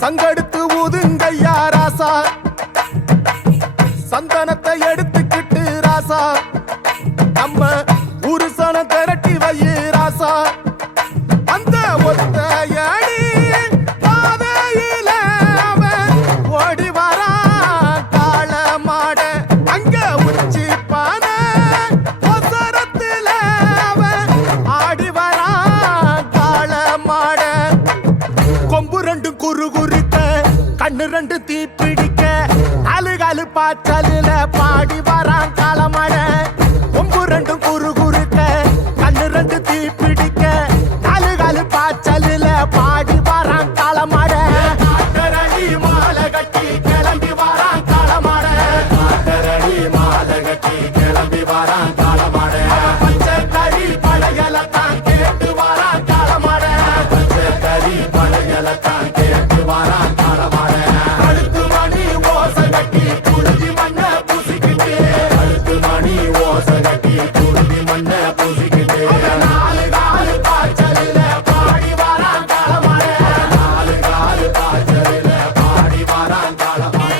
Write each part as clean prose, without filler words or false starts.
சங்கெடுத்து ஊதுங்கய்யா ராசா, சந்தனத்தை எடுத்துக்கிட்டு ராசா, நம்ம ஊரு சனம் திரட்டி வையு ராசா. அந்த ஒத்தையடி பாதையில அவன் ஓடி வரான் காள மாட, அங்க உச்சி பானை ஒசரத்துல அவன் ஆடி வரான் காள மாட. கொம்பு ரெண்டு குறு குறுக்க, கண்ணு ரெண்டு தீ பிடிக்க, அழுகாலு பாச்சலில பாடி வரான் காளமாட. கொம்பு ரெண்டு குறு குறுக்க, கண்ணு ரெண்டு தீ பிடிக்க, அழுகாலு பாச்சலில பாடி வரான் காளமாட. காட்டரடி மாலை கட்டி கிளம்பி வரான் காளமாட, காட்டரடி மாலை கட்டி கிளம்பி வரான் காளமாட. பச்சை கறி பழையலத்தான் கேட்டு வரான் காளமாட, பச்சை கறி பழையலத்தான் கேட்டு வரான் காளமாட. கழுத்து மணி ஓசை கட்டி குருதி மண்ண பூசிக்கிட்டு, கழுத்து மணி ஓசை கட்டி குருதி மண்ண பூசிக்கிட்டு, நாலு காலு பாய்ச்சலில பாடி வரான் காளமாட, நாலு காலு பாய்ச்சலில பாடி வரான் காளமாட.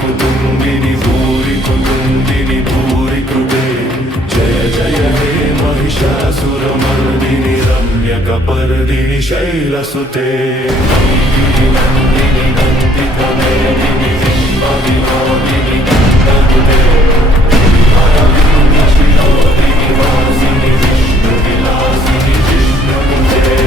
कुटुंबिनी भूरि कुटुंबिनी भूरि कृते जय जय हे महिषासुरमर्दिनि रम्यकपर्दिनि शैलसुते नन्दिनि नन्दिनि नन्दितमेदिनि बिम्बविनोदिनि गन्धनुते शिरोदिनि वासिनि विष्णुविलासिनि जिष्णुनुते